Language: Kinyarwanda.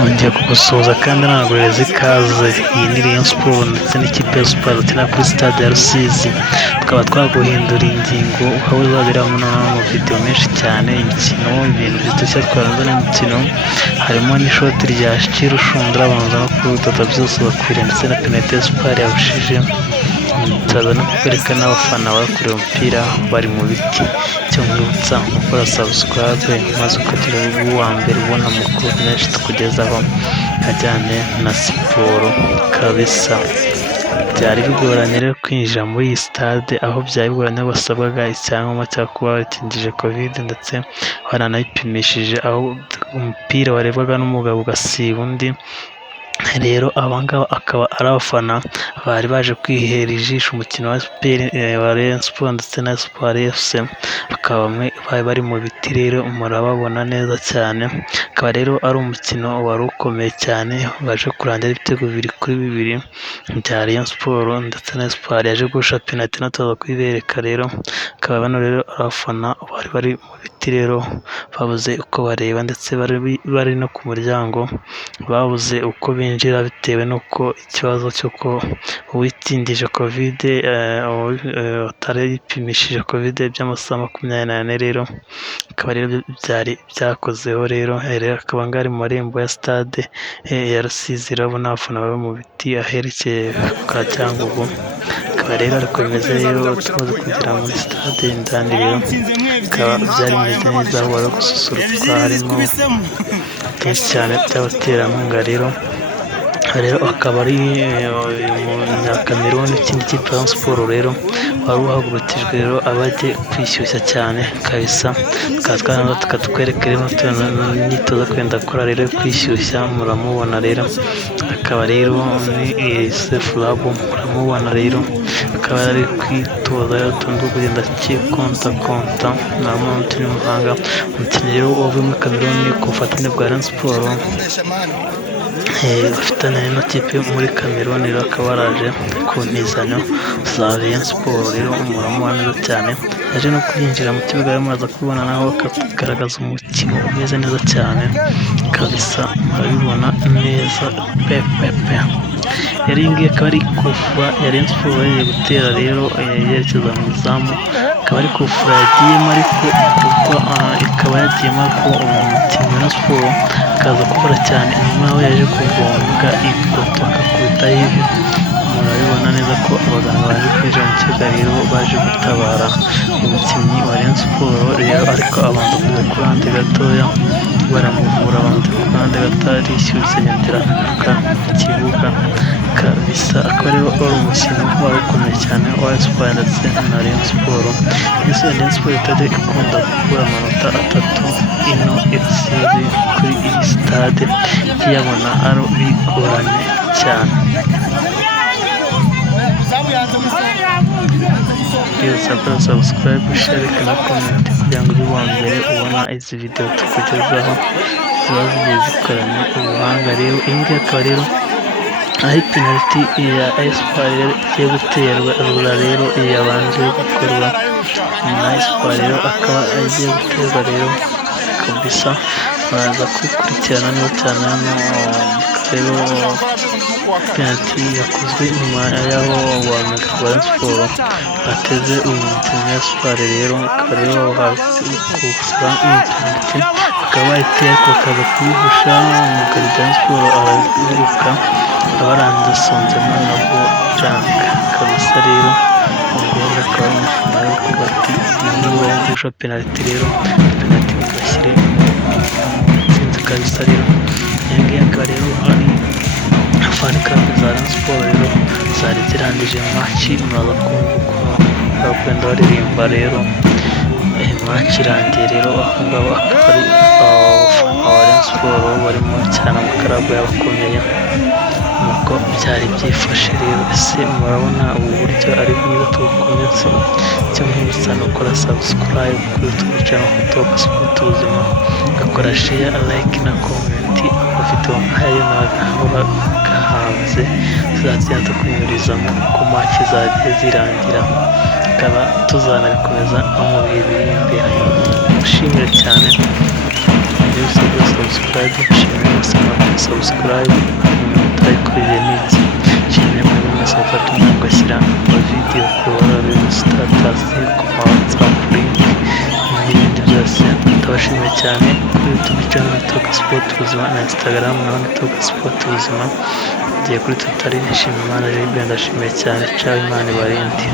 Nongeye kugusuhuza kandi naguhereza ikaze. Iyi ni Rayon Sports ndetse n'ikipe ya Super ikinira kuri stade ya Rusizi. Tukaba twaguhinduriye ingingo aho uzabiramo n'amavideo menshi cyane, imikino, ibintu bidushya twaranze n'imikino, harimo n'ishoti rya Chirushundura abanza no kubidoda byose bakwiriye ndetse na penalty ya Super yabushije. Turaza no kukwereka n'abafana bari kureba umupira bari mu biti. Icyo nkwibutsa gukora subscribe maze ukagira uwa mbere ubona amakuru menshi tukugezaho ajyanye na siporo kabisa. Byari bigoranye rero kwinjira muri iyi stade, aho byari bigoranye wasabwaga icyangombwa cyo kuba wakingije covid ndetse waranayipimishije, aho umupira warebwaga n'umugabo ugasiba undi. Rero abangaba akaba ari abafana bari baje kwihera ijisho umukino wa Rayon Sports ndetse na Espoir FC, bakaba bamwe bari bari mu biti rero murababona neza cyane. Akaba rero ari umukino wari ukomeye cyane, waje kurangira ibitego 2-2 bya Rayon Sports ndetse na Espoir yaje gusha penalty nataza kwibereka. Rero akaba bano rero abafana bari bari mu biti rero babuze uko bareba ndetse bari no ku muryango, babuze uko binjira bitewe n'uko ikibazo cy'uko uwitindije covid atari yipimishije covid by'amasaha 24 rero akaba rero byari byakozeho. Rero akaba ngari mu marembo ya stade ya Rusizi, urabona abafana bari mu biti aherekeye kwa Cyangugu. Akaba rero ariko bimeze rero tumaze kugera muri stade indani, rero akaba byari bimeze neza, aho wari gususurutsa harimo kenshi cyane by'abaterankunga. Rero akaba ari umunyakameruni ikindi kipe ya siporo rero wari uhagurukijwe rero abajye kwishyushya cyane kabisa. Tukatwereka rero n'imyitozo kwenda gukora rero kwishyushya, muramubona rero akaba rero ni Sefu Labo, muramubona rero akaba ari kwitoza rero tundu kugenda konta na muntu n'umuhanga. Umukinnyi rero uvuye muri Kameruni ku bufatanye bwa Rayon Sports bafitanye n'ino kipe muri Kameruni, rero akaba yaraje ku ntizanyo za Rayon Sports. Rero muramubona neza cyane, yaje no kwinjira mu kibuga rero muraza kubibona naho akagaragaza umukino umeze neza cyane kabisa, murabibona neza pepepe. Rero iyi ngiyi akaba ari kufura ya Rayon Sports yagiye gutera rero yerekeza mu izamu, akaba ari kufura yagiyemo ariko ikaba yagiyemo ariko umukinnyi wa Sports akaza kubura cyane, inyuma aho yaje kugonga ipoto akakubitaho ivi. Murabibona neza ko abaganga baje kwinjira mu kibuga rero baje gutabara umukinnyi wa Rayon Sports rero, ariko abanza kujya ku ruhande gatoya baramuvura, abanza ku ruhande gato arishyushye yongera agaruka mu kibuga kabisa. Akaba rero wari umukino wari ukomeye cyane wa Espoir ndetse na Rayon Sports. Rayon Sports itajya ikunda gukura amanota 3 ino Rusizi kuri iyi stade, iyabona ari bigoranye cyane. Subscribe, share na comment kugira ngo ube uwa mbere ubona izi video tukugezaho ziba zigiye zikoranye ubuhanga. Rero iyi ngiyi akaba rero ari penalty ya Espoir igiye guterwa rero yabanje gukorwa na Espoir, rero akaba agiye guterwa rero kabisa. Baraza kubikurikirana neza cyane hano rero penalty yakozwe nyuma y'aho abantu ba Sports bateze uyu mukinnyi wa Espoir. Rero akaba rero kufura penalty bakaba bayiteye ariko bakaza kuyihusha, umugabo wa Sports arabiruka abarangiza asonzemo nabwo byanga kabisa. Rero ubwo akaba ari umufana rero kuba ati niba wumvisha penalty rero penalty ugashyire intsinzi kabisa. Rero iyi ngiyi akaba rero ari fan club za Rayon Sports rero zari zirangije match, muraza kumva uko bakunda baririmba rero match irangiye. Rero aho ngabo akaba ari abafana ba Rayon Sports barimo cyane amakarabu yabakomeye nuko byari byifashe. Rero ese murabona ubu buryo ari bwiza tubukometse? Icyo mwibutsa ni ukora subscribe kuri YouTube channel Top Sport Ubuzima, gakora share, like na comment. Abafite nk'ayo nagahora gahanze tuzagenda kunyurizamo uko match zagiye zirangira, akaba tuzanabikomeza no mu bihe biri imbere. Mushimire cyane, subscribe, mushimire subscribe utayikuriye n'iki. Nshimire muri mwese mufata umwanya ugashyira amavidewo ku rubuga rwa sitatasi, ku ma WhatsApp link n'ibindi byose. Ndabashimiye cyane kuri YouTube channel Talk Sport Ubuzima na Instagram naho ni Talk Sport Ubuzima. Ngiye kuri Twitter nshima Imana Libre, ndashimiye cyane. Ciao, Imana ibarinde.